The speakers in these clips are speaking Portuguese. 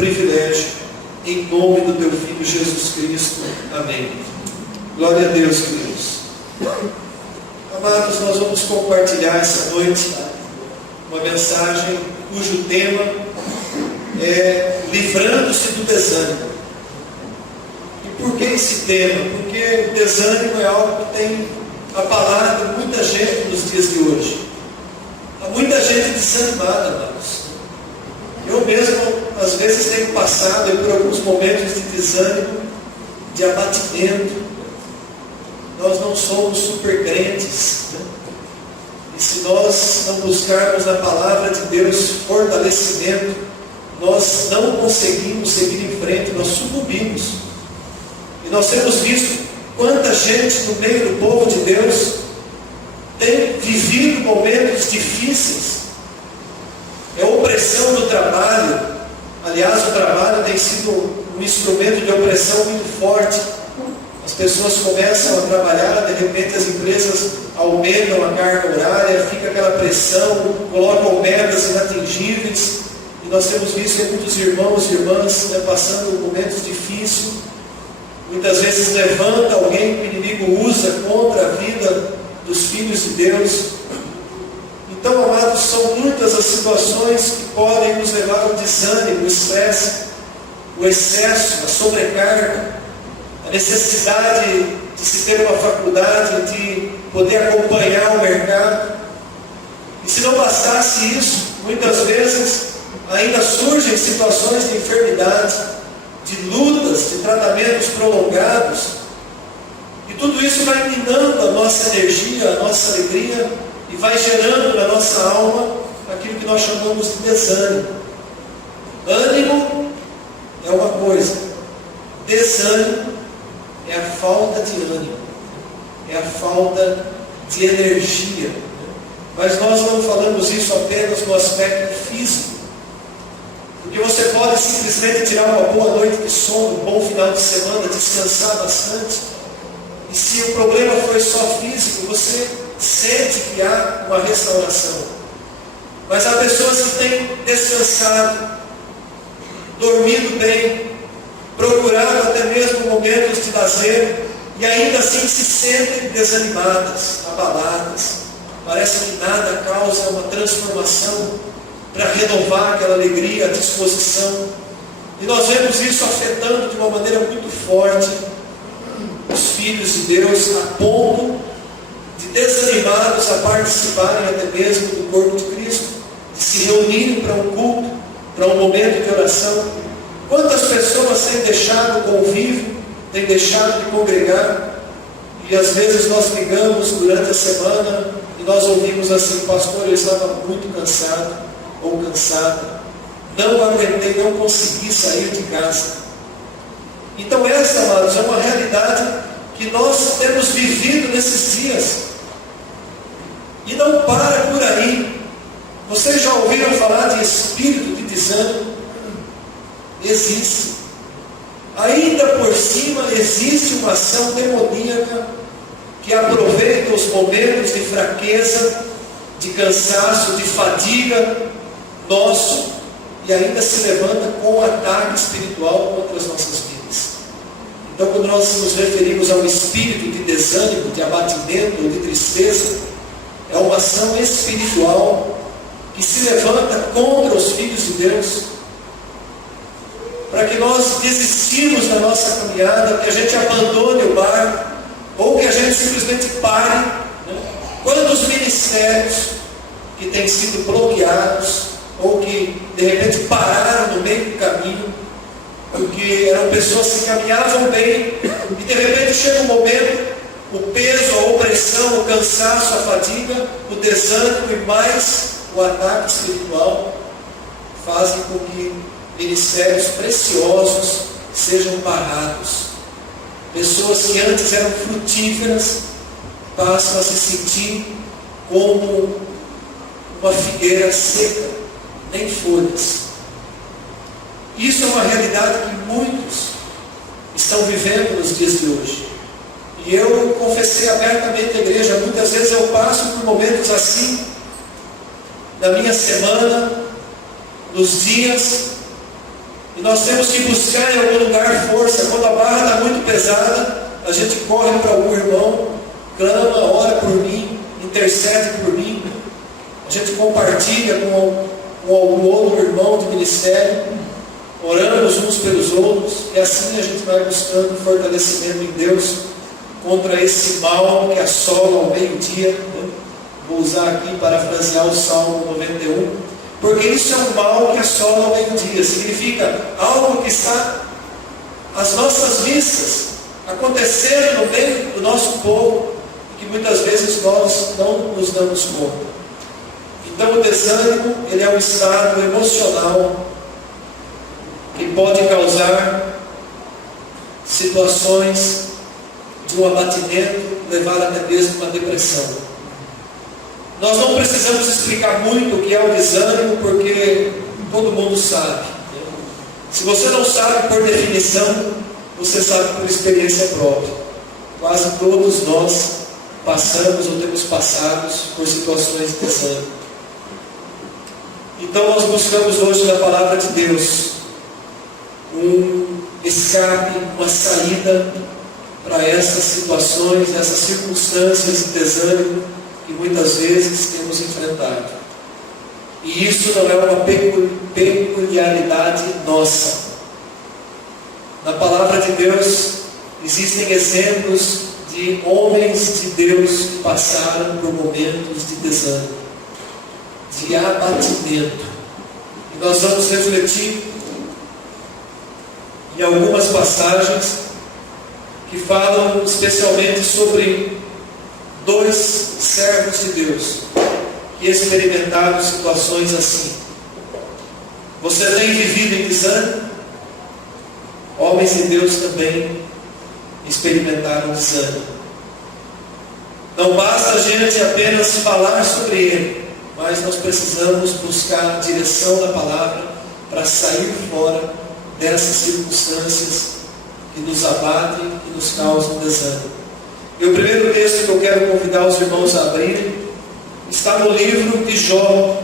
privilégio, em nome do Teu Filho Jesus Cristo. Amém. Glória a Deus, queridos. Amados, nós vamos compartilhar essa noite uma mensagem cujo tema é livrando-se do desânimo. E por que esse tema? Porque o desânimo é algo que tem abalado muita gente nos dias de hoje. Há muita gente desanimada, amados. Eu mesmo, às vezes, tenho passado por alguns momentos de desânimo, de abatimento. Nós não somos super crentes, né? E se nós não buscarmos na palavra de Deus fortalecimento, nós não conseguimos seguir em frente, nós sucumbimos. E nós temos visto quanta gente no meio do povo de Deus tem vivido momentos difíceis. É opressão do trabalho. Aliás, o trabalho tem sido um instrumento de opressão muito forte. As pessoas começam a trabalhar, de repente as empresas aumentam a carga horária, fica aquela pressão, colocam metas inatingíveis. E nós temos visto muitos irmãos e irmãs, né, passando momentos difíceis. Muitas vezes levanta alguém que o inimigo usa contra a vida dos filhos de Deus. Então, amados, são muitas as situações que podem nos levar ao desânimo, o estresse, o excesso, a sobrecarga, a necessidade de se ter uma faculdade, de poder acompanhar o mercado. E se não bastasse isso, muitas vezes ainda surgem situações de enfermidade, de lutas, de tratamentos prolongados. E tudo isso vai minando a nossa energia, a nossa alegria, e vai gerando na nossa alma aquilo que nós chamamos de desânimo. Ânimo é uma coisa, desânimo é a falta de ânimo, é a falta de energia. Mas nós não falamos isso apenas no aspecto físico, porque você pode simplesmente tirar uma boa noite de sono, um bom final de semana, descansar bastante, e se o problema foi só físico, você sente que há uma restauração. Mas há pessoas que têm descansado, dormido bem, procurado até mesmo momentos de lazer, e ainda assim se sentem desanimadas, abaladas. Parece que nada causa uma transformação para renovar aquela alegria, a disposição. E nós vemos isso afetando de uma maneira muito forte os filhos de Deus, a ponto de desanimados a participarem até mesmo do corpo de Cristo, de se reunirem para um culto, para um momento de oração. Quantas pessoas têm deixado o convívio, têm deixado de congregar, e às vezes nós ligamos durante a semana e nós ouvimos assim: pastor, eu estava muito cansado ou cansada, não aguentei, não consegui sair de casa. Então essa, amados, é uma realidade que nós temos vivido nesses dias. E não para por aí. Vocês já ouviram falar de espírito de desânimo? Existe. Ainda por cima existe uma ação demoníaca que aproveita os momentos de fraqueza, de cansaço, de fadiga nosso, e ainda se levanta com um ataque espiritual contra as nossas vidas. Então, quando nós nos referimos ao espírito de desânimo, de abatimento ou de tristeza, é uma ação espiritual que se levanta contra os filhos de Deus, para que nós desistimos da nossa caminhada, que a gente abandone o barco, ou que a gente simplesmente pare, né? Quantos ministérios que têm sido bloqueados, ou que de repente pararam no meio do caminho, porque eram pessoas que caminhavam bem, e de repente chega um momento, o peso, a opressão, o cansaço, a fadiga, o desânimo e mais o ataque espiritual fazem com que ministérios preciosos sejam parados. Pessoas que antes eram frutíferas passam a se sentir como uma figueira seca, nem folhas. Isso é uma realidade que muitos estão vivendo nos dias de hoje. E eu confessei abertamente à igreja, muitas vezes eu passo por momentos assim, na minha semana, nos dias, E nós temos que buscar em algum lugar força. Quando a barra está muito pesada, a gente corre para algum irmão, clama, ora por mim, intercede por mim. A gente compartilha com algum outro irmão de ministério, oramos uns pelos outros, e assim a gente vai buscando fortalecimento em Deus contra esse mal que assola ao meio-dia. Vou usar aqui, parafrasear o Salmo 91, porque isso é um mal que assola ao meio-dia, significa algo que está às nossas vistas, acontecendo no meio do nosso povo, que muitas vezes nós não nos damos conta. Então o desânimo, ele é um estado emocional que pode causar situações de um abatimento, levar até mesmo uma depressão. Nós não precisamos explicar muito o que é o desânimo, porque todo mundo sabe. Se você não sabe por definição, você sabe por experiência própria. Quase todos nós passamos ou temos passado por situações de desânimo. Então nós buscamos hoje na palavra de Deus um escape, uma saída para essas situações, essas circunstâncias de desânimo que muitas vezes temos enfrentado. E isso não é uma peculiaridade nossa. Na palavra de Deus existem exemplos de homens de Deus que passaram por momentos de desânimo, de abatimento. E nós vamos refletir em algumas passagens que falam especialmente sobre dois servos de Deus que experimentaram situações assim. Você tem vivido em desânimo? Homens de Deus também experimentaram desânimo. Não basta a gente apenas falar sobre ele, mas nós precisamos buscar a direção da palavra para sair fora dessas circunstâncias que nos abatem, que nos causam desânimo. E o primeiro texto que eu quero convidar os irmãos a abrirem está no livro de Jó,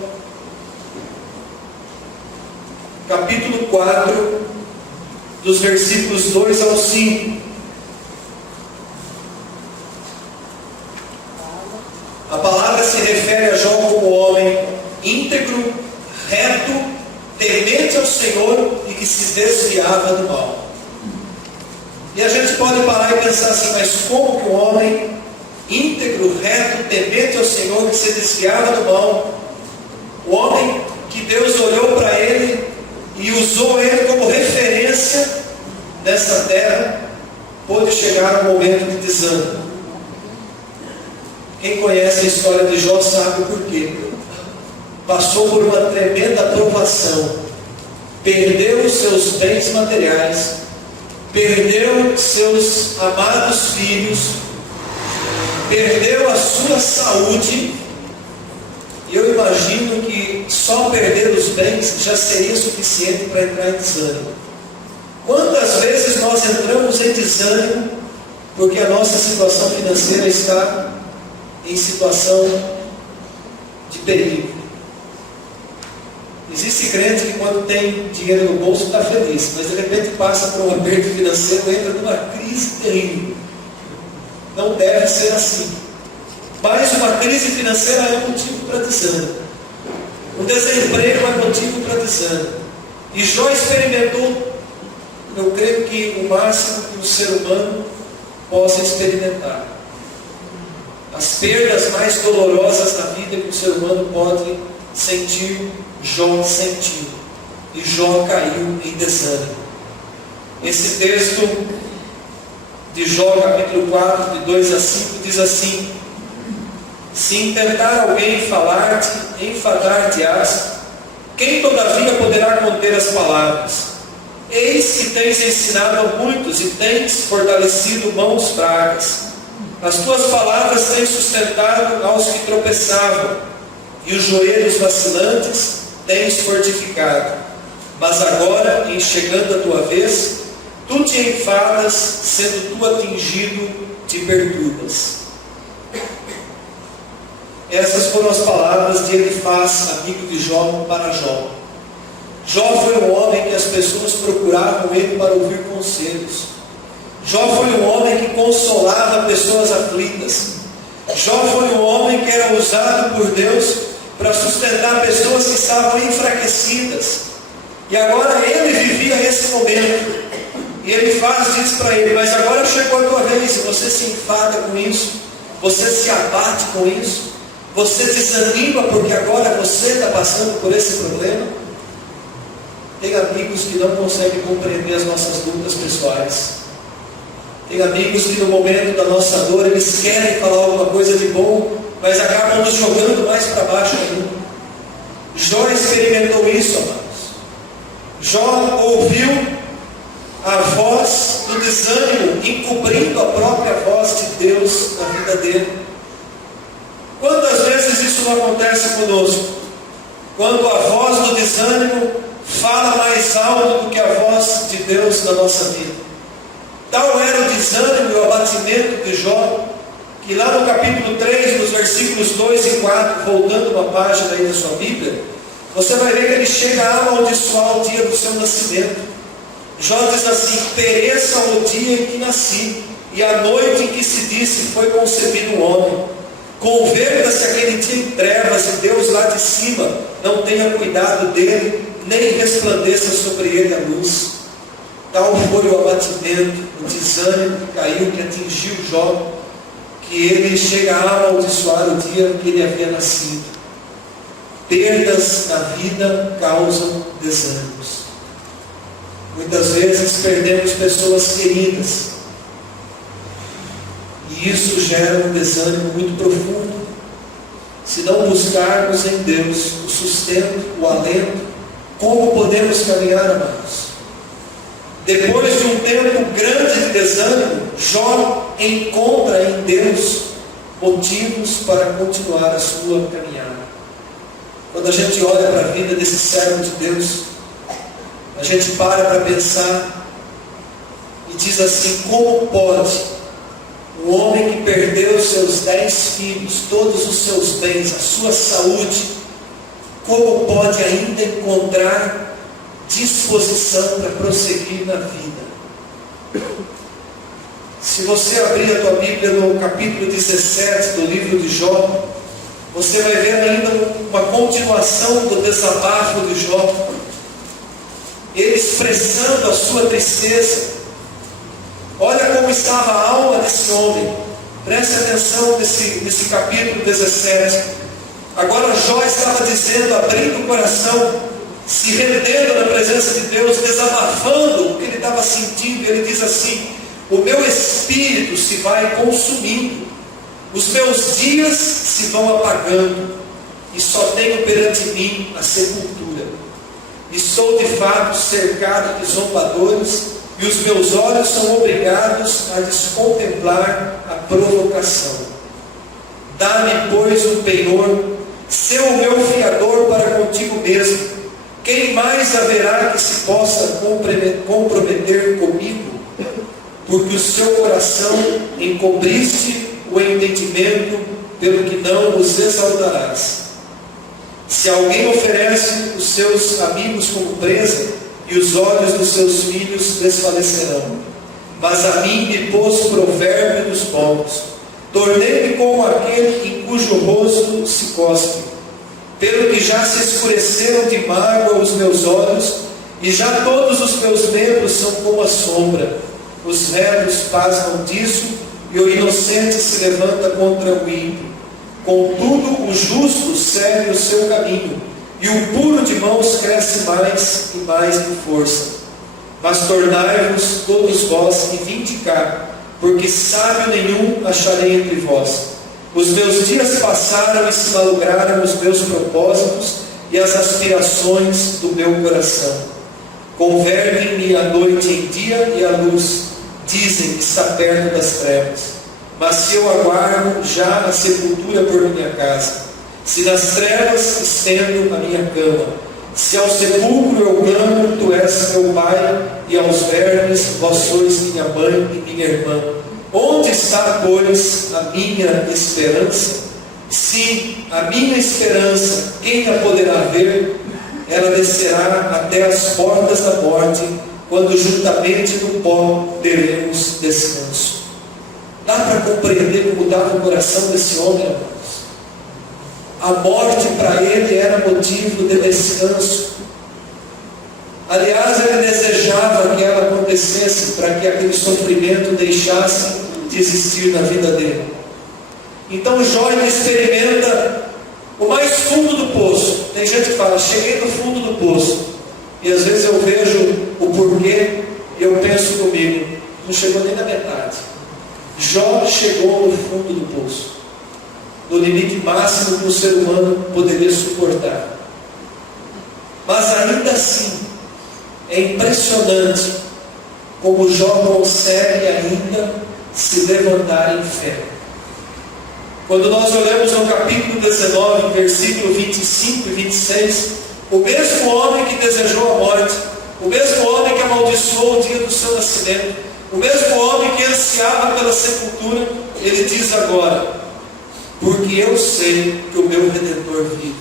capítulo 4, dos versículos 2 ao 5. A palavra se refere a Jó como homem íntegro, reto, temente ao Senhor e que se desviava do mal. E a gente pode parar e pensar assim, mas como que um homem íntegro, reto, temente ao Senhor, que se desviava do mal, o homem que Deus olhou para ele e usou ele como referência nessa terra, pôde chegar a um momento de desânimo? Quem conhece a história de Jó sabe o porquê. Passou por uma tremenda provação, perdeu os seus bens materiais, perdeu seus amados filhos, perdeu a sua saúde, e eu imagino que só perder os bens já seria suficiente para entrar em desânimo. Quantas vezes nós entramos em desânimo porque a nossa situação financeira está em situação de perigo? Existe crente que quando tem dinheiro no bolso está feliz, mas de repente passa por um aperto financeiro, entra numa crise terrível. Não deve ser assim. Mas uma crise financeira é motivo para desânimo. O desemprego é motivo para desânimo. E Jó experimentou, eu creio que o máximo que o ser humano possa experimentar. As perdas mais dolorosas na vida que o ser humano pode sentir, Jó sentiu. E Jó caiu em desânimo. Esse texto de Jó, capítulo 4, de 2 a 5, diz assim: se intentar alguém falar-te, enfadar-te-ás, quem todavia poderá conter as palavras? Eis que tens ensinado a muitos e tens fortalecido mãos fracas. As tuas palavras têm sustentado aos que tropeçavam, e os joelhos vacilantes tens fortificado. Mas agora, em chegando a tua vez, tu te enfadas, sendo tu atingido, te perturbas. Essas foram as palavras de Elifaz, amigo de Jó, para Jó. Jó foi um homem que as pessoas procuravam ele para ouvir conselhos. Jó foi um homem que consolava pessoas aflitas. Jó foi um homem que era usado por Deus para sustentar pessoas que estavam enfraquecidas. E agora ele vivia esse momento. E ele diz para ele: mas agora chegou a tua vez. E você se enfada com isso, você se abate com isso, você desanima porque agora você está passando por esse problema. Tem amigos que não conseguem compreender as nossas lutas pessoais. Tem amigos que no momento da nossa dor eles querem falar alguma coisa de bom, mas acabam nos jogando mais para baixo ainda. Jó experimentou isso, amados. Jó ouviu a voz do desânimo, encobrindo a própria voz de Deus na vida dele. Quantas vezes isso não acontece conosco? Quando a voz do desânimo fala mais alto do que a voz de Deus na nossa vida. Tal era o desânimo e o abatimento de Jó, que lá no capítulo 3, nos versículos 2 e 4, voltando uma página aí da sua Bíblia, você vai ver que ele chega a amaldiçoar o dia do seu nascimento. Jó diz assim: pereça o dia em que nasci, e a noite em que se disse foi concebido um homem. Converta-se aquele dia em trevas, e Deus lá de cima não tenha cuidado dele, nem resplandeça sobre ele a luz. Tal foi o abatimento, o desânimo que caiu, que atingiu Jó, que ele chega a amaldiçoar o dia que ele havia nascido. Perdas na vida causam desânimos. Muitas vezes perdemos pessoas queridas, e isso gera um desânimo muito profundo. Se não buscarmos em Deus o sustento, o alento, como podemos caminhar, amados? Depois de um tempo grande de desânimo, Jó encontra em Deus motivos para continuar a sua caminhada. Quando a gente olha para a vida desse servo de Deus, a gente para pensar e diz assim: como pode um homem que perdeu seus 10 filhos, todos os seus bens, a sua saúde, como pode ainda encontrar disposição para prosseguir na vida? Se você abrir a tua Bíblia no capítulo 17 do livro de Jó, você vai ver ainda uma continuação do desabafo de Jó, ele expressando a sua tristeza. Olha como estava a alma desse homem. Preste atenção nesse capítulo 17. Agora Jó estava dizendo, abrindo o coração, se rendendo na presença de Deus, desabafando o que ele estava sentindo. Ele diz assim: o meu espírito se vai consumindo, os meus dias se vão apagando, e só tenho perante mim a sepultura. Estou de fato cercado de zombadores, e os meus olhos são obrigados a descontemplar a provocação. Dá-me, pois, um penhor, sê o meu fiador para contigo mesmo. Quem mais haverá que se possa comprometer comigo? Porque o seu coração encobriste o entendimento, pelo que não os exaltarás. Se alguém oferece os seus amigos como presa, e os olhos dos seus filhos desfalecerão. Mas a mim me pôs provérbio dos bons. Tornei-me como aquele em cujo rosto se cospe. Pelo que já se escureceram de mágoa os meus olhos, e já todos os meus membros são como a sombra. Os retos pasmam disso, e o inocente se levanta contra o ímpio. Contudo, o justo segue o seu caminho, e o puro de mãos cresce mais e mais em força. Mas tornai-vos todos vós e vinde cá, porque sábio nenhum acharei entre vós. Os meus dias passaram e se malograram os meus propósitos e as aspirações do meu coração. Convertem-me a noite em dia e a luz, dizem que está perto das trevas. Mas se eu aguardo já a sepultura por minha casa, se nas trevas estendo a minha cama, se ao sepulcro eu clamo, tu és meu pai, e aos vermes vós sois minha mãe e minha irmã. Onde está, pois, a minha esperança? Sim, a minha esperança, quem a poderá ver? ela descerá até as portas da morte, quando juntamente no pó teremos descanso. Dá para compreender como estava o coração desse homem, irmãos? A morte para ele era motivo de descanso. Aliás, ele desejava que ela acontecesse para que aquele sofrimento deixasse de existir na vida dele. Então Jó experimenta o mais fundo do poço. Tem gente que fala, cheguei no fundo do poço. E às vezes eu vejo o porquê e eu penso comigo, não chegou nem na metade. Jó chegou no fundo do poço, no limite máximo que o ser humano poderia suportar. Mas ainda assim, é impressionante como Jó consegue ainda se levantar em fé. Quando nós olhamos no capítulo 19, versículo 25 e 26, o mesmo homem que desejou a morte, o mesmo homem que amaldiçoou o dia do seu nascimento, o mesmo homem que ansiava pela sepultura, ele diz agora, porque eu sei que o meu Redentor vive,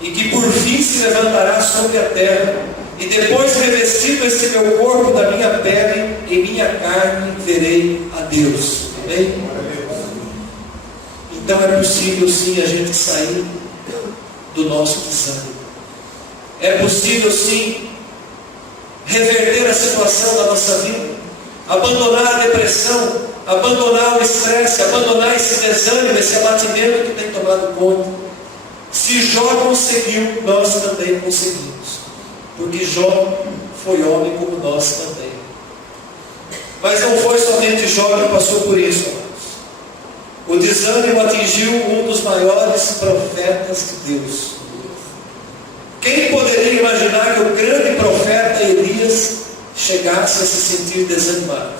e que por fim se levantará sobre a terra, e depois revestido este meu corpo da minha pele, em minha carne verei a Deus. Amém? Então é possível sim a gente sair do nosso desânimo. É possível sim reverter a situação da nossa vida, abandonar a depressão, abandonar o estresse, abandonar esse desânimo, esse abatimento que tem tomado conta. Se Jó conseguiu, nós também conseguimos. Porque Jó foi homem como nós também. Mas não foi somente Jó que passou por isso, irmãos. O desânimo atingiu um dos maiores profetas de Deus. Quem poderia imaginar que o grande profeta Elias chegasse a se sentir desanimado?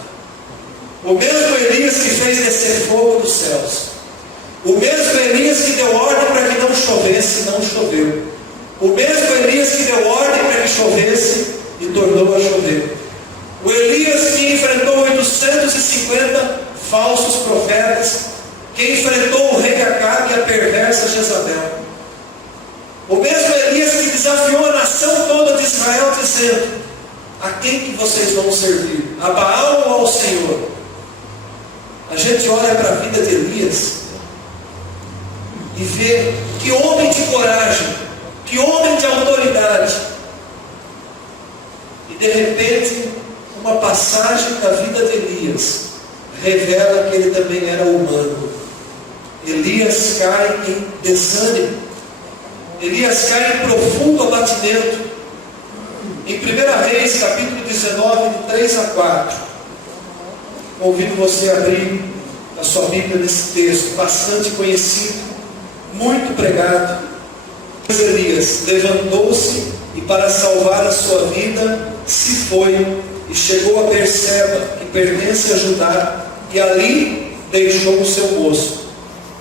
O mesmo Elias que fez descer fogo dos céus. O mesmo Elias que deu ordem para que não chovesse, não choveu. O mesmo Elias que deu ordem para que chovesse e tornou a chover. O Elias que enfrentou 850 falsos profetas, que enfrentou o rei Acabe e a perversa Jezabel. O mesmo Elias que desafiou a nação toda de Israel, dizendo: a quem que vocês vão servir? A Baal ou ao Senhor? A gente olha para a vida de Elias e vê que homem de coragem, que homem de autoridade. E de repente, uma passagem da vida de Elias revela que ele também era humano. Elias cai em desânimo. Elias cai em profundo abatimento. Em 1 Reis, capítulo 19, de 3 a 4. Convido você a abrir a sua Bíblia nesse texto, bastante conhecido, muito pregado. Elias levantou-se e, para salvar a sua vida, se foi e chegou a Berseba, que pertence a Judá, e ali deixou o seu moço.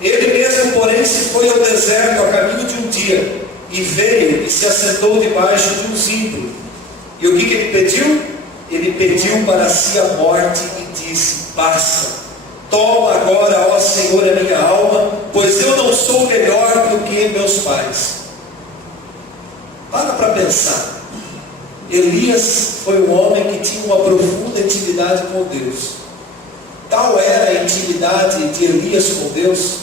Ele mesmo, porém, se foi ao deserto a caminho de um dia, e veio e se assentou debaixo de um zimbro. E o que ele pediu? Ele pediu para si a morte e disse: basta, toma agora, ó Senhor, a minha alma, pois eu não sou melhor do que meus pais. Para pensar. Elias foi um homem que tinha uma profunda intimidade com Deus. Tal era a intimidade de Elias com Deus,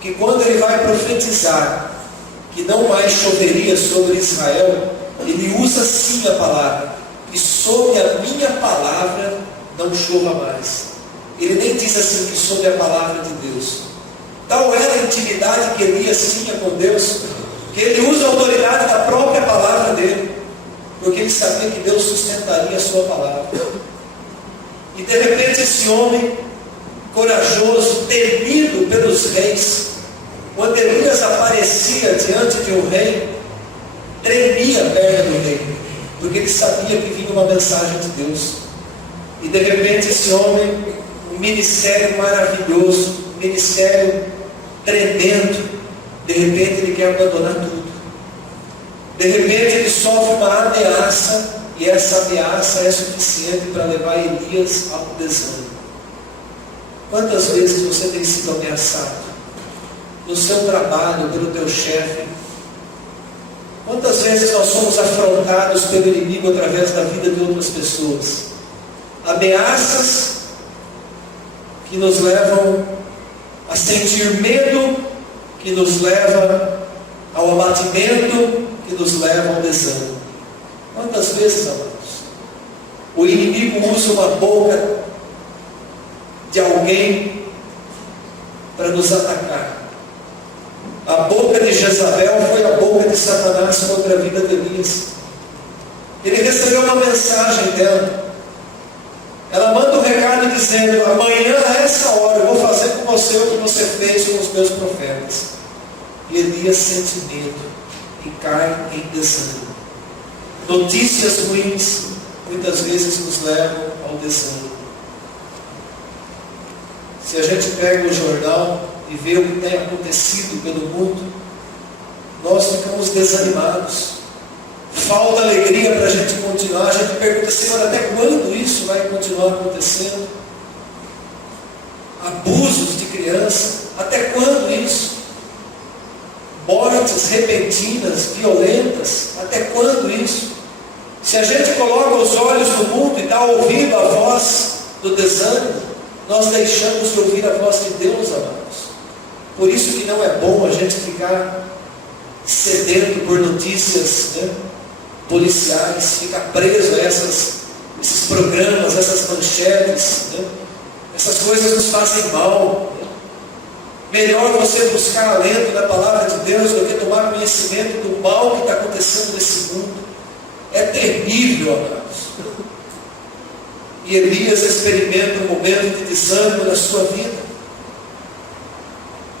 que quando ele vai profetizar que não mais choveria sobre Israel, ele usa sim a palavra: e sobre a minha palavra não chova mais. Ele nem diz assim que sobre a palavra de Deus. Tal era a intimidade que Elias tinha com Deus, que ele usa a autoridade da própria palavra dele, porque ele sabia que Deus sustentaria a sua palavra. E de repente esse homem corajoso, temido pelos reis, quando Elias aparecia diante de um rei, tremia a perna do rei, porque ele sabia que vinha uma mensagem de Deus. E de repente esse homem, um ministério maravilhoso, um ministério tremendo, de repente ele quer abandonar tudo. De repente ele sofre uma ameaça, e essa ameaça é suficiente para levar Elias ao desânimo. Quantas vezes você tem sido ameaçado no seu trabalho, pelo teu chefe, Quantas vezes nós somos afrontados pelo inimigo através da vida de outras pessoas? Ameaças que nos levam a sentir medo, que nos leva ao abatimento, que nos leva ao desânimo. Quantas vezes, amados, o inimigo usa uma boca de alguém para nos atacar? A boca de Jezabel foi a boca de Satanás contra a vida de Elias. Ele recebeu uma mensagem dela. Ela manda um recado dizendo: amanhã a essa hora eu vou fazer com você o que você fez com os meus profetas. E Elias sente medo e cai em desânimo. Notícias ruins muitas vezes nos levam ao desânimo. Se a gente pega o jornal e vê o que tem acontecido pelo mundo, nós ficamos desanimados. Falta alegria para a gente continuar. A gente pergunta: Senhor, até quando isso vai continuar acontecendo? Abusos de criança, até quando isso? Mortes repentinas, violentas, até quando isso? Se a gente coloca os olhos no mundo e dá ouvido à voz do desânimo, nós deixamos de ouvir a voz de Deus, amados. Por isso que não é bom a gente ficar sedento por notícias, policiais, ficar preso a esses programas, essas manchetes, essas coisas nos fazem mal. Melhor você buscar alento da palavra de Deus do que tomar conhecimento do mal que está acontecendo nesse mundo. É terrível, amados. E Elias experimenta um momento de desânimo na sua vida.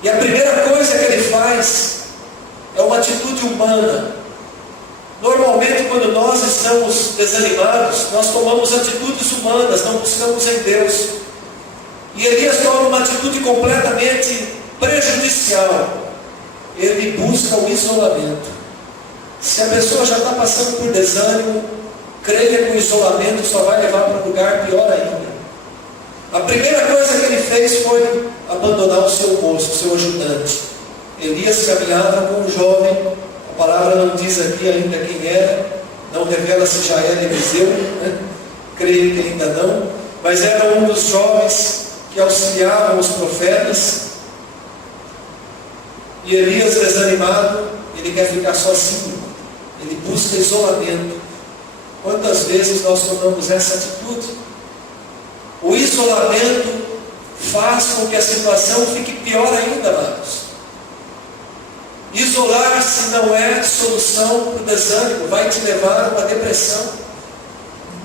E a primeira coisa que ele faz é uma atitude humana. Normalmente, quando nós estamos desanimados, nós tomamos atitudes humanas, não buscamos em Deus. E Elias toma uma atitude completamente prejudicial. Ele busca o isolamento. Se a pessoa já está passando por desânimo, creia que o isolamento só vai levar para um lugar pior ainda. A primeira coisa que ele fez foi abandonar o seu moço, o seu ajudante. Elias caminhava com um jovem. A palavra não diz aqui ainda quem era, não revela se já era Eliseu, creio que ainda não, mas era um dos jovens que auxiliavam os profetas. E Elias, desanimado, ele quer ficar sozinho, ele busca isolamento. Quantas vezes nós tomamos essa atitude? O isolamento faz com que a situação fique pior ainda, amados. Isolar-se não é solução para o desânimo, vai te levar a uma depressão.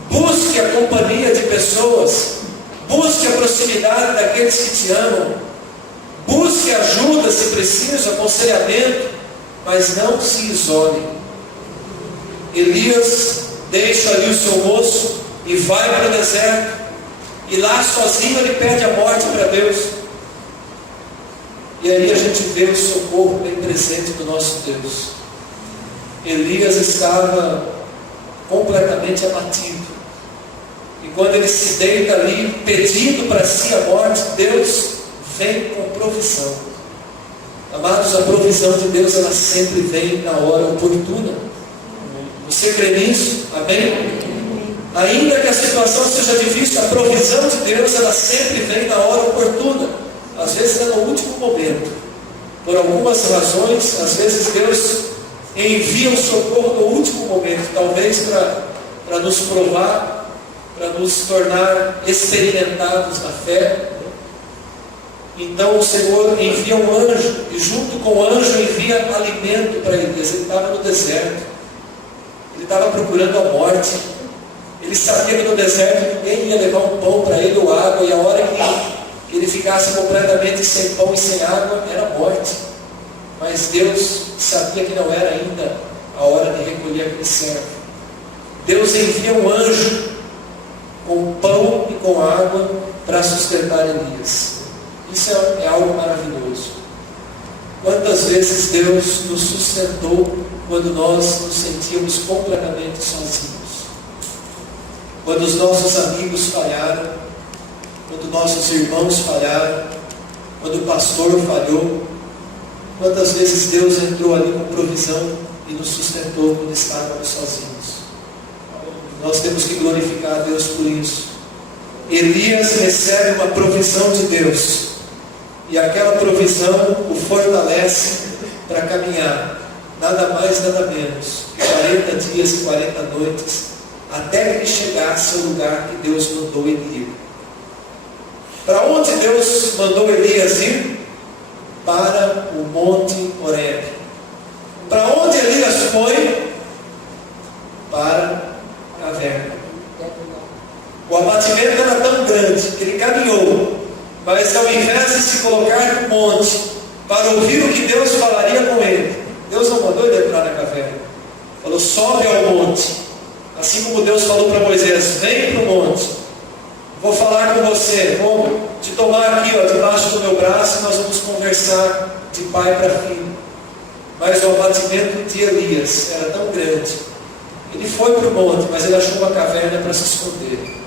Busque a companhia de pessoas, busque a proximidade daqueles que te amam, busque ajuda se preciso, aconselhamento, mas não se isole. Elias deixa ali o seu moço e vai para o deserto, e lá sozinho ele pede a morte para Deus. E aí a gente vê o socorro bem presente do nosso Deus. Elias estava completamente abatido. E quando ele se deita ali, pedindo para si a morte, Deus vem com provisão. Amados, a provisão de Deus, ela sempre vem na hora oportuna. Você crê nisso? Amém? Ainda que a situação seja difícil, a provisão de Deus, ela sempre vem na hora oportuna. Às vezes é no último momento. Por algumas razões, às vezes Deus envia o socorro no último momento. Talvez para nos provar, para nos tornar experimentados na fé. Então o Senhor envia um anjo, e junto com o anjo envia alimento para Elias. Ele estava no deserto. Ele estava procurando a morte. Ele sabia que no deserto ninguém ia levar um pão para ele ou água, e a hora que ele ficasse completamente sem pão e sem água, era morte. Mas Deus sabia que não era ainda a hora de recolher aquele servo. Deus envia um anjo com pão e com água para sustentar Elias. Isso é algo maravilhoso. Quantas vezes Deus nos sustentou quando nós nos sentíamos completamente sozinhos? Quando os nossos amigos falharam, quando nossos irmãos falharam, quando o pastor falhou, quantas vezes Deus entrou ali com provisão, e nos sustentou quando estávamos sozinhos. Nós temos que glorificar a Deus por isso. Elias recebe uma provisão de Deus, e aquela provisão o fortalece para caminhar, nada mais, nada menos, 40 dias e 40 noites, até que ele chegasse ao lugar que Deus mandou ele ir. Para onde Deus mandou Elias ir? Para o Monte Horebe. Para onde Elias foi? Para a caverna. O abatimento era tão grande que ele caminhou, mas ao invés de se colocar no monte para ouvir o que Deus falaria com ele, Deus não mandou ele entrar na caverna. Falou: sobe ao monte. Assim como Deus falou para Moisés: vem para o monte, vou falar com você, vou te tomar aqui, debaixo do meu braço, e nós vamos conversar de pai para filho. Mas o abatimento de Elias era tão grande, ele foi para o monte, mas ele achou uma caverna para se esconder.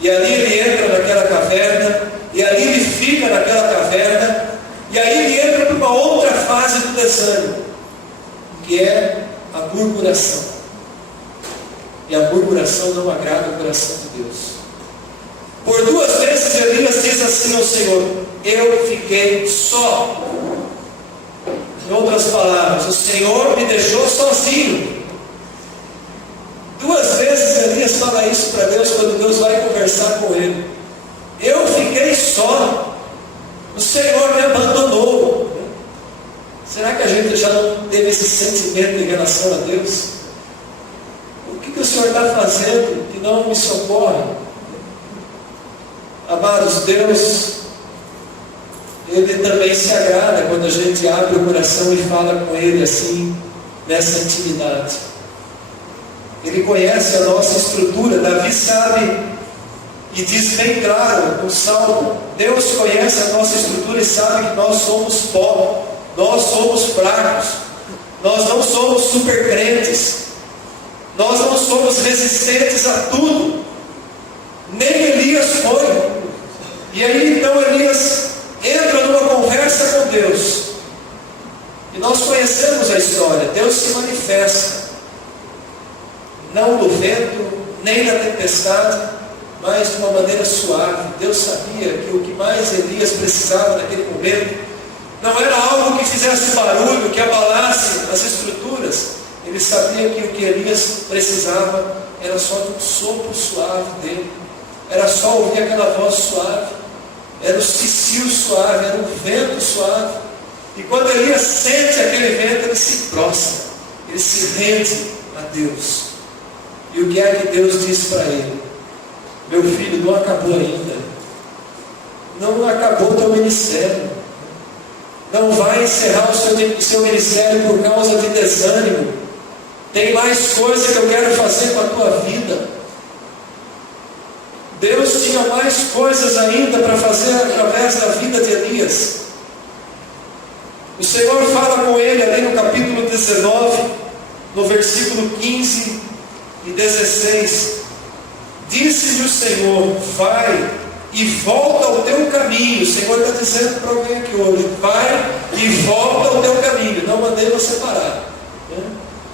E ali ele entra naquela caverna, e ali ele fica naquela caverna, e aí ele entra para uma outra fase do desânimo, que é a murmuração. E a murmuração não agrada o coração de Deus. Por 2 vezes Elias diz assim ao Senhor: eu fiquei só. Em outras palavras, o Senhor me deixou sozinho. 2 vezes Elias fala isso para Deus quando Deus vai conversar com ele. Eu fiquei só. O Senhor me abandonou. Será que a gente já não teve esse sentimento em relação a Deus? O que o Senhor está fazendo que não me socorre? Amados, Deus, Ele também se agrada quando a gente abre o coração e fala com Ele assim, nessa intimidade. Ele conhece a nossa estrutura. Davi sabe e diz bem claro no Salmo: Deus conhece a nossa estrutura e sabe que nós somos pó, nós somos fracos, nós não somos super crentes, nós não somos resistentes a tudo. Nem Elias foi. E aí então Elias entra numa conversa com Deus, e nós conhecemos a história. Deus se manifesta, não no vento, nem na tempestade, mas de uma maneira suave. Deus sabia que o que mais Elias precisava naquele momento não era algo que fizesse barulho, que abalasse as estruturas. Ele sabia que o que Elias precisava era só de um sopro suave dele, era só ouvir aquela voz suave, era o cicio suave, era o vento suave. E quando Elias sente aquele vento, ele se prostra, ele se rende a Deus. E o que é que Deus disse para ele? Meu filho, não acabou ainda. Não acabou o teu ministério. Não vai encerrar o seu ministério por causa de desânimo. Tem mais coisa que eu quero fazer com a tua vida. Deus tinha mais coisas ainda para fazer através da vida de Elias. O Senhor fala com ele ali no capítulo 19, no versículo 15 e 16. Disse-lhe o Senhor: vai e volta ao teu caminho. O Senhor está dizendo para alguém aqui hoje: vai e volta ao teu caminho. Não mandei você parar.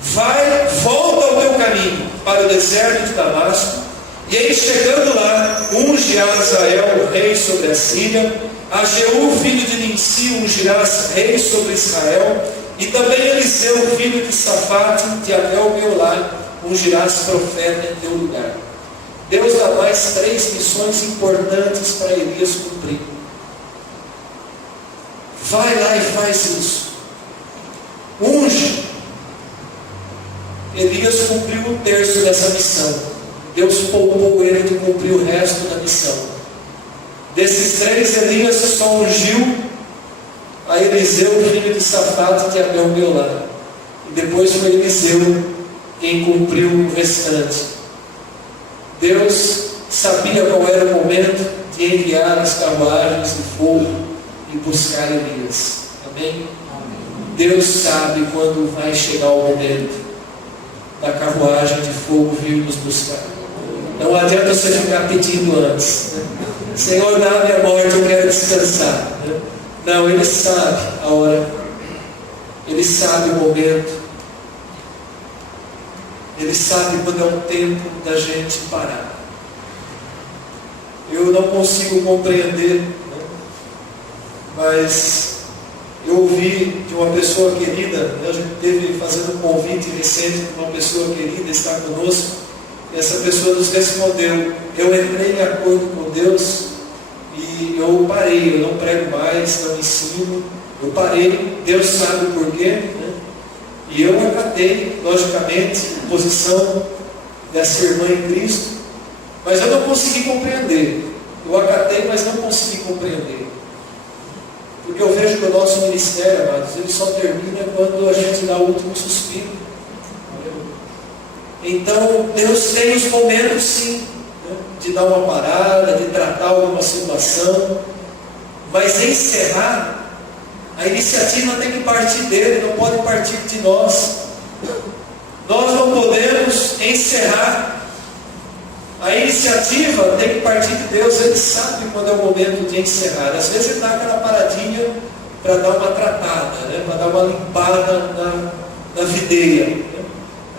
Vai, volta ao teu caminho para o deserto de Damasco. E aí, chegando lá, unge a Azael rei sobre a Síria, a Jeú filho de Nimsi ungirás rei sobre Israel, e também Eliseu filho de Safate de Abel-Meolá ungirás profeta em teu lugar. Deus dá mais 3 missões importantes para Elias cumprir. Vai lá e faz isso. Unge. Elias cumpriu 1/3 dessa missão. Deus poupou ele de cumprir o resto da missão. Desses 3, Elias só ungiu a Eliseu, filho de Safate de Abel-Meolá. E depois foi Eliseu quem cumpriu o restante. Deus sabia qual era o momento de enviar as carruagens de fogo e buscar Elias. Amém? Deus sabe quando vai chegar o momento da carruagem de fogo vir nos buscar. Não adianta você ficar pedindo antes, né? Senhor, dá-me a morte, eu quero descansar, né? Não, Ele sabe a hora, Ele sabe o momento. Ele sabe quando é o tempo da gente parar. Eu não consigo compreender, né? Mas eu ouvi de uma pessoa querida, né? A gente teve fazendo um convite recente para uma pessoa querida estar conosco, e essa pessoa nos respondeu: eu entrei em acordo com Deus e eu parei, eu não prego mais, não ensino, eu parei, Deus sabe o porquê, né? E eu acatei, logicamente, a posição dessa irmã em Cristo, mas eu não consegui compreender. Eu acatei, mas não consegui compreender. Porque eu vejo que o nosso ministério, amados, ele só termina quando a gente dá o último suspiro. Então, Deus tem os momentos, sim, né, de dar uma parada, de tratar alguma situação, mas encerrar, a iniciativa tem que partir dele, não pode partir de nós. Nós não podemos encerrar. A iniciativa tem que partir de Deus. Ele sabe quando é o momento de encerrar. Às vezes ele dá aquela paradinha para dar uma tratada, né? Para dar uma limpada na videira, né?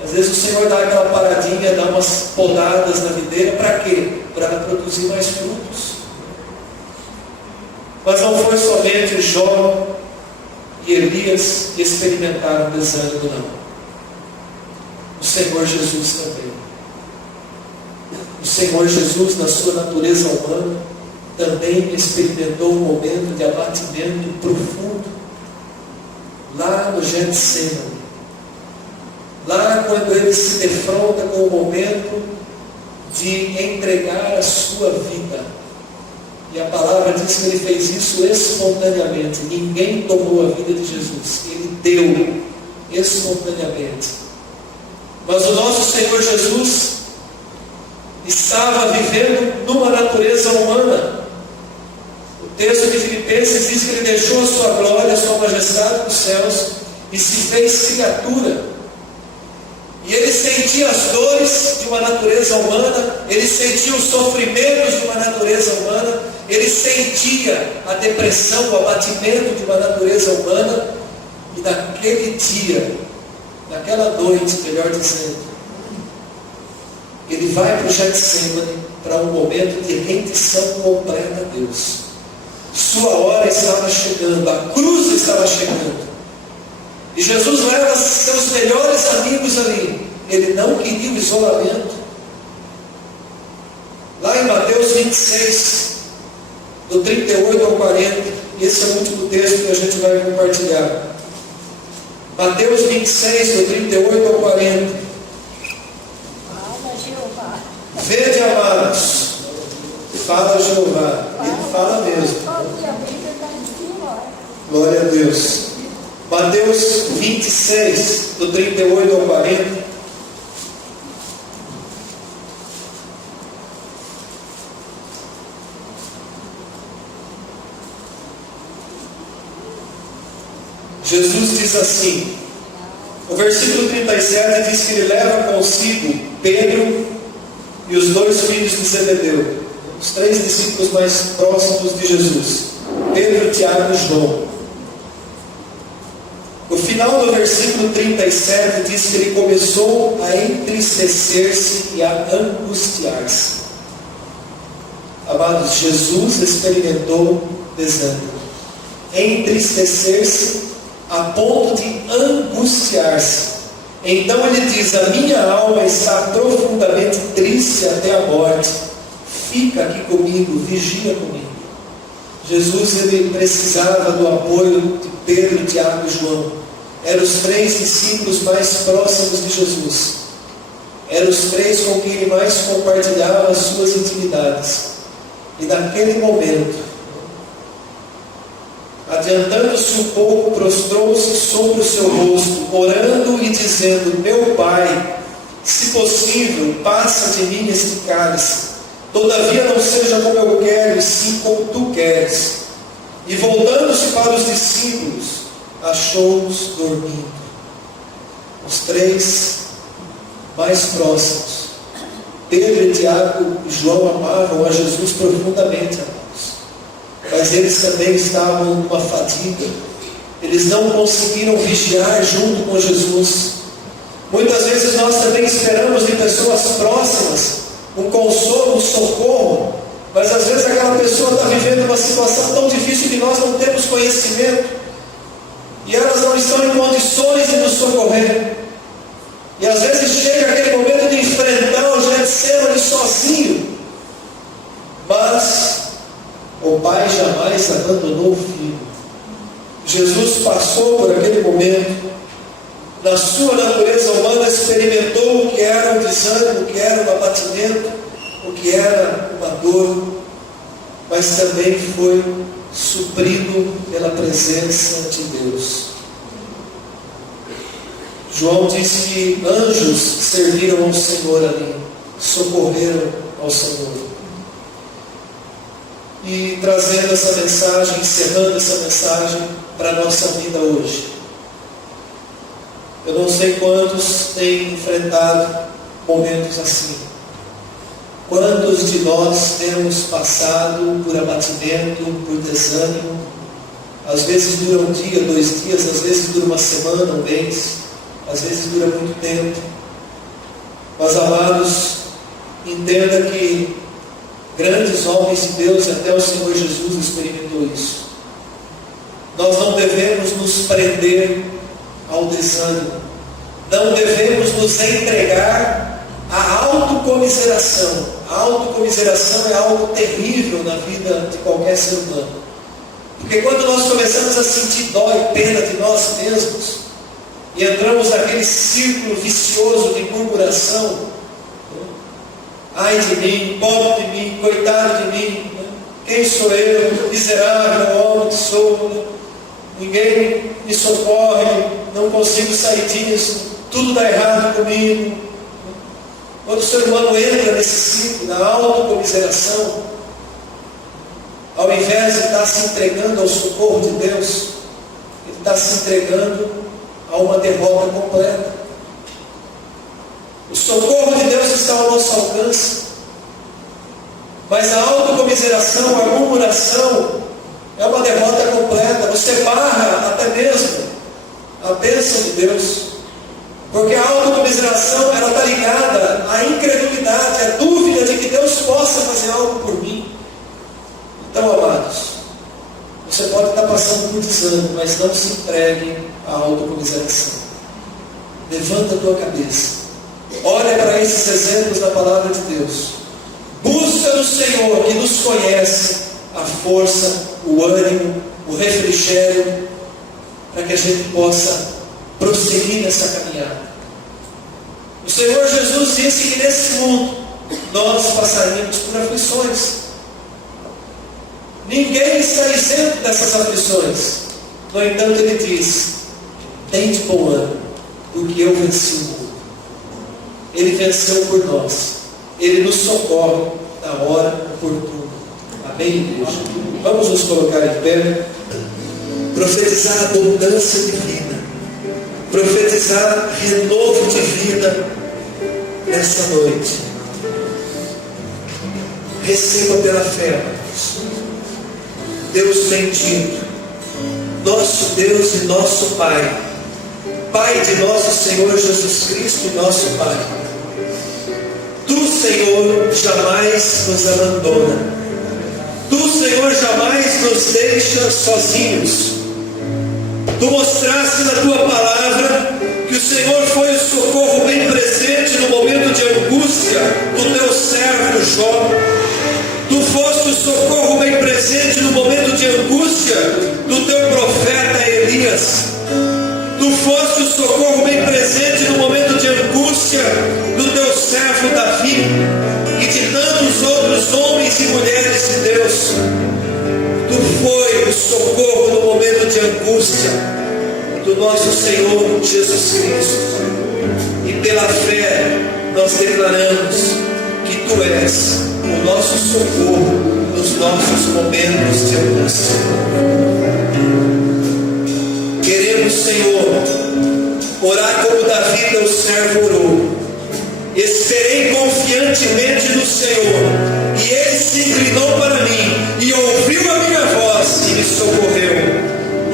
Às vezes o Senhor dá aquela paradinha, dá umas podadas na videira. Para quê? Para produzir mais frutos. Mas não foi somente Jó e Elias que experimentaram desânimo, não. O Senhor Jesus também. O Senhor Jesus, na sua natureza humana, também experimentou um momento de abatimento profundo, lá no Getsemane. Lá quando ele se defronta com o momento de entregar a sua vida. E a palavra diz que ele fez isso espontaneamente. Ninguém tomou a vida de Jesus. Ele deu espontaneamente. Mas o nosso Senhor Jesus estava vivendo numa natureza humana. O texto de Filipenses diz que ele deixou a sua glória, a sua majestade nos céus e se fez criatura. E ele sentia as dores de uma natureza humana, ele sentia os sofrimentos de uma natureza humana, ele sentia a depressão, o abatimento de uma natureza humana. E naquele dia, naquela noite, melhor dizendo, ele vai para o Getsemane para um momento de rendição completa a Deus. Sua hora estava chegando, a cruz estava chegando. E Jesus leva seus melhores amigos ali. Ele não queria o isolamento. Lá em Mateus 26, do 38 ao 40, esse é o último texto que a gente vai compartilhar. Mateus 26, do 38 ao 40. Vede, amados, fala Jeová. Ele fala mesmo. Glória a Deus. Mateus 26, do 38 ao 40. Jesus diz assim, o versículo 37 diz que ele leva consigo Pedro e os dois filhos de Zebedeu, os três discípulos mais próximos de Jesus, Pedro, Tiago e João. O final do versículo 37 diz que ele começou a entristecer-se e a angustiar-se. Amados, Jesus experimentou desânimo, entristecer-se a ponto de angustiar-se. Então ele diz, a minha alma está profundamente triste até a morte. Fica aqui comigo, vigia comigo. Jesus, ele precisava do apoio de Pedro, Tiago e João. Eram os três discípulos mais próximos de Jesus. Eram os três com quem ele mais compartilhava as suas intimidades. E naquele momento, adiantando-se um pouco, prostrou-se sobre o seu rosto, orando e dizendo, meu Pai, se possível, passa de mim este cálice. Todavia não seja como eu quero, e sim como tu queres. E voltando-se para os discípulos, achou-os dormindo. Os três mais próximos, Pedro, Tiago e João, amavam a Jesus profundamente, amados. Mas eles também estavam numa fadiga. Eles não conseguiram vigiar junto com Jesus. Muitas vezes nós também esperamos de pessoas próximas um consolo, um socorro, mas às vezes aquela pessoa está vivendo uma situação tão difícil que nós não temos conhecimento, e elas não estão em condições de nos socorrer. E às vezes chega aquele momento de enfrentar o Getsemane sozinho, mas o pai jamais abandonou o filho. Jesus passou por aquele momento, na sua natureza humana experimentou o que era um desânimo, o que era um abatimento, o que era uma dor, mas também foi suprido pela presença de Deus. João diz que anjos serviram ao Senhor ali, socorreram ao Senhor. E trazendo essa mensagem, encerrando essa mensagem para a nossa vida hoje. Eu não sei quantos têm enfrentado momentos assim. Quantos de nós temos passado por abatimento, por desânimo? Às vezes dura um dia, 2 dias, às vezes dura uma semana, um mês, às vezes dura muito tempo. Mas, amados, entenda que grandes homens de Deus, até o Senhor Jesus experimentou isso. Nós não devemos nos prender ao desânimo. Não devemos nos entregar à autocomiseração. A autocomiseração é algo terrível na vida de qualquer ser humano. Porque quando nós começamos a sentir dó e pena de nós mesmos, e entramos naquele círculo vicioso de murmuração, ai de mim, pobre de mim, coitado de mim, quem sou eu, miserável homem que sou, ninguém me socorre, não consigo sair disso, tudo dá errado comigo. Quando o ser humano entra nesse ciclo da autocomiseração, ao invés de estar se entregando ao socorro de Deus, ele está se entregando a uma derrota completa. O socorro de Deus está ao nosso alcance, mas a autocomiseração, a murmuração, é uma derrota completa. Você barra até mesmo a bênção de Deus, porque a autocomiseração ela está ligada à incredulidade, à dúvida de que Deus possa fazer algo por mim. Então, amados, você pode estar passando por desânimo, mas não se entregue à autocomiseração. Levanta a tua cabeça, olha para esses exemplos da palavra de Deus, busca no Senhor que nos conhece a força, o ânimo, o refrigério, para que a gente possa prosseguir nessa caminhada. O Senhor Jesus disse que nesse mundo nós passaríamos por aflições. Ninguém está isento dessas aflições. No entanto, Ele diz: tem de bom ânimo, porque eu venci o mundo. Ele venceu por nós. Ele nos socorre na hora oportuna. Amém, igreja? Vamos nos colocar em pé. Profetizar abundância de vida. Profetizar renovo de vida nessa noite. Receba pela fé, amados. Deus bendito, nosso Deus e nosso Pai, Pai de nosso Senhor Jesus Cristo, nosso Pai. Tu, Senhor, jamais nos abandona. Tu, Senhor, jamais nos deixa sozinhos. Tu mostraste na Tua palavra que o Senhor foi o socorro bem presente no momento de angústia do Teu servo Jó. Tu foste o socorro bem presente no momento de angústia do Teu profeta Elias. Tu foste o socorro bem presente no momento de angústia do Teu servo Davi e de tantos outros homens e mulheres de Deus. Tu foi o socorro no momento de angústia do nosso Senhor Jesus Cristo. E pela fé nós declaramos que Tu és o nosso socorro nos nossos momentos de angústia. Queremos, Senhor, orar como Davi, teu servo, orou. Esperei confiantemente no Senhor, e Ele se inclinou para mim, e ouviu a minha voz, e me socorreu,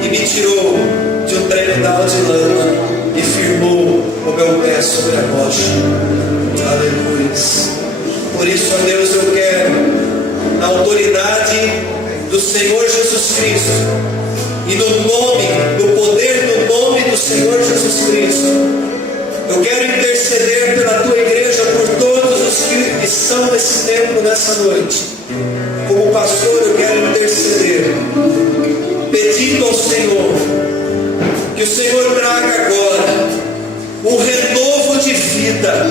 e me tirou de um tremedal de lama, e firmou o meu pé sobre a rocha. Jesus Cristo, e no poder do nome do Senhor Jesus Cristo, eu quero interceder pela tua igreja, por todos os que estão nesse templo nessa noite. Como pastor, eu quero interceder, pedindo ao Senhor que o Senhor traga agora um renovo de vida,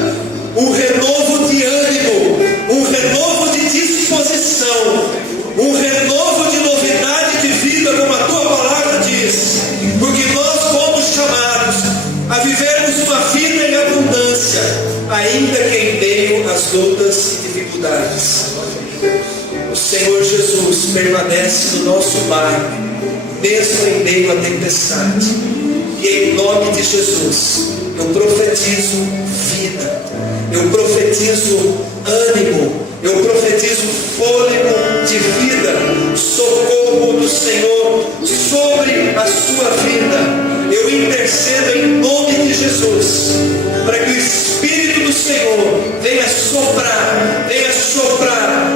um renovo de ânimo, um renovo de disposição, um renovo de novidade de vida, como a tua palavra diz, porque nós fomos chamados a vivermos uma vida em abundância, ainda que em meio às lutas e dificuldades. O Senhor Jesus permanece no nosso barco, mesmo em meio à tempestade. E em nome de Jesus, eu profetizo vida, eu profetizo ânimo, eu profetizo fôlego de vida, socorro do Senhor sobre a sua vida. Eu intercedo em nome de Jesus, para que o Espírito do Senhor venha soprar,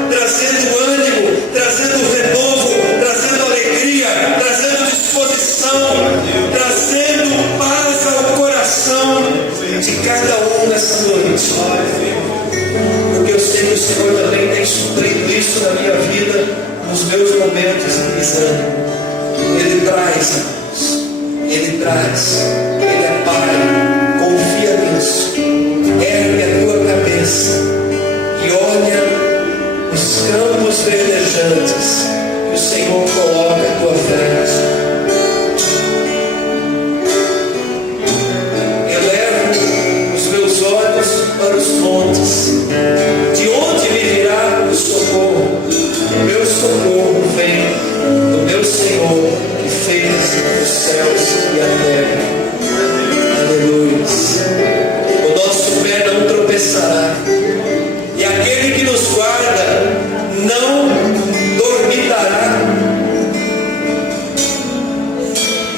trazendo ânimo, trazendo renovo, trazendo alegria, trazendo disposição, trazendo paz ao coração de cada um nessa noite. Porque eu sei que o Senhor também tem suprido isso na minha vida, nos meus momentos de desânimo. Ele traz, Ele é Pai, confia nisso, ergue a tua cabeça e olha os campos verdejantes que o Senhor coloca à tua frente. Elevo os meus olhos para os montes, de onde me virá o socorro? O meu socorro vem do meu Senhor, que fez os céus e a terra. Aleluia. O nosso pé não tropeçará, e aquele que nos guarda não dormitará.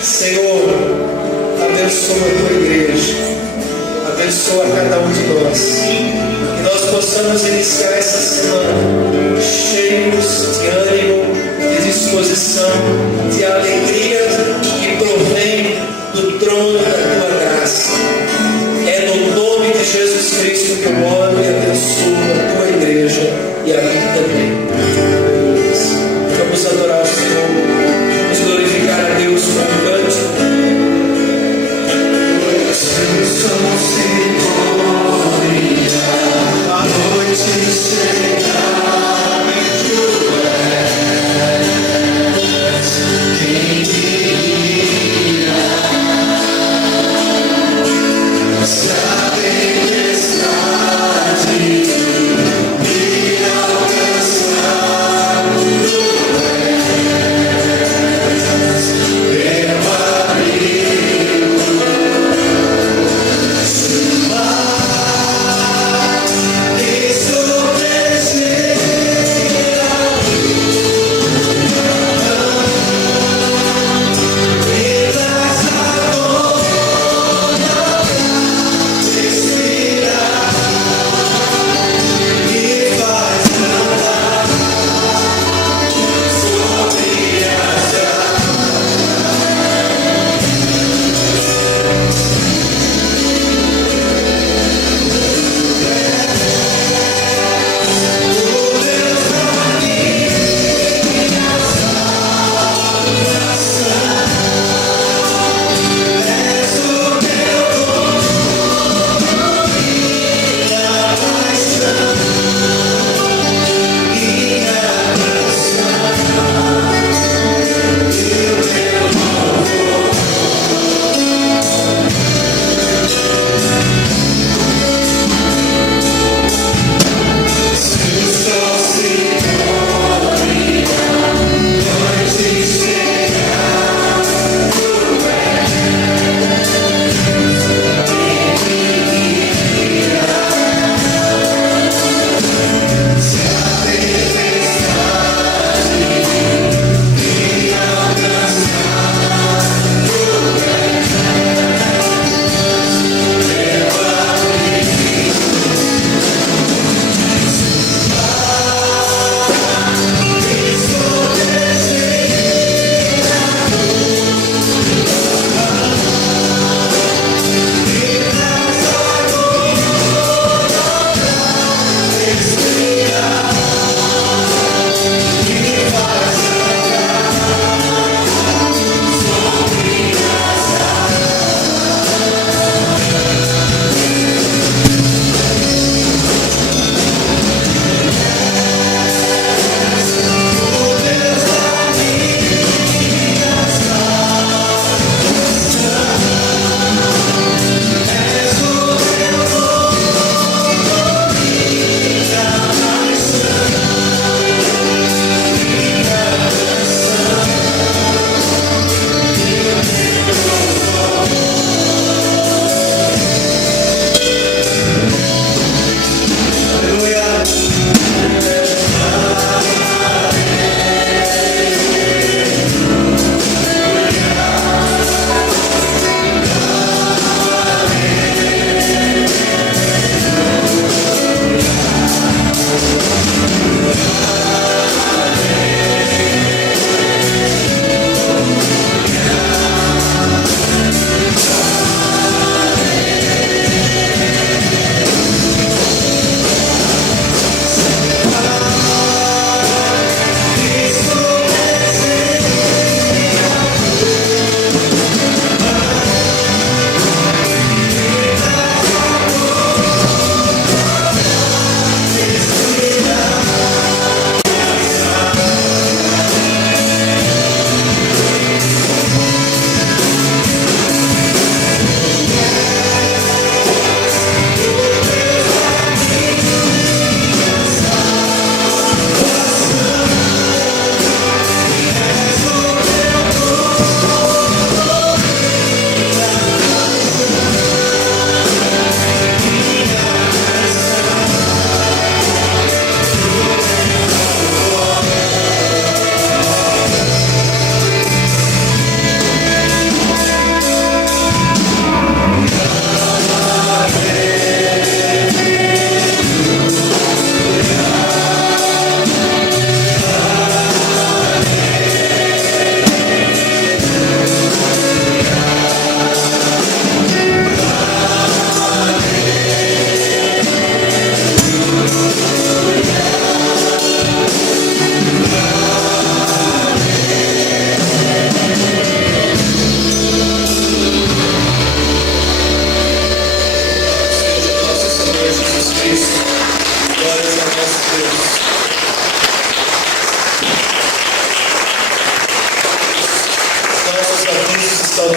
Senhor, abençoa a tua igreja, abençoa cada um de nós, que nós possamos iniciar essa semana cheios de ânimo, de disposição, de alegria que provém do trono da tua graça. É no nome de Jesus Cristo que eu oro e abençoo a tua igreja e a mim também. Vamos adorar o Senhor, vamos glorificar a Deus com um cântico. A noite será quem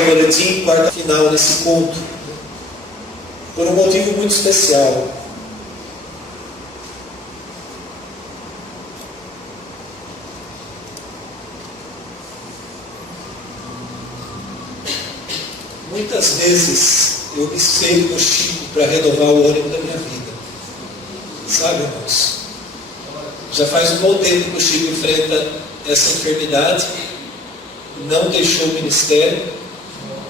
o boletim, quarta final nesse culto, por um motivo muito especial. Muitas vezes eu me espelho no Chico para renovar o ânimo da minha vida. Sabe, irmãos? Já faz um bom tempo que o Chico enfrenta essa enfermidade, não deixou o ministério,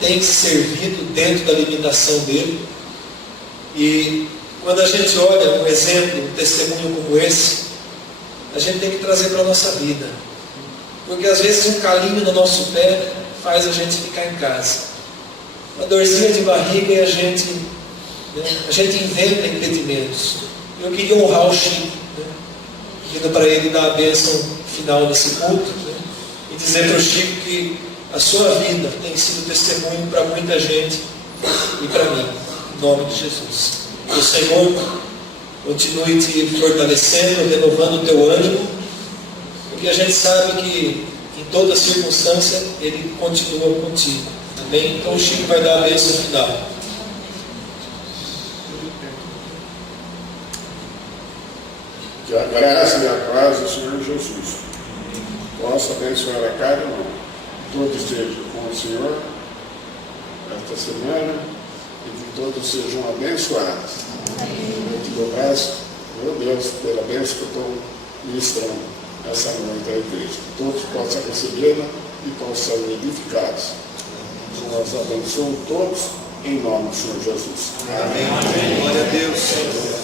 tem servido dentro da limitação dele. E quando a gente olha um exemplo, um testemunho como esse, a gente tem que trazer para a nossa vida. Porque às vezes um calinho no nosso pé faz a gente ficar em casa. Uma dorzinha de barriga e a gente inventa impedimentos. Eu queria honrar o Chico, pedindo para ele dar a bênção final nesse culto, e dizer para o Chico que a sua vida tem sido testemunho para muita gente e para mim, em nome de Jesus. Que o Senhor continue te fortalecendo, renovando o teu ânimo, porque a gente sabe que em toda circunstância Ele continua contigo. Amém? Então o Chico vai dar a bênção final. Que a graça e a paz do Senhor Jesus possa abençoar a cada um. Todos estejam com o Senhor esta semana e que todos sejam abençoados. Eu te dou graças, meu Deus, pela bênção que eu estou ministrando essa noite à igreja. Que todos possam recebê-la e possam ser edificados. Nós abençoamos todos em nome do Senhor Jesus. Amém. Glória a Deus.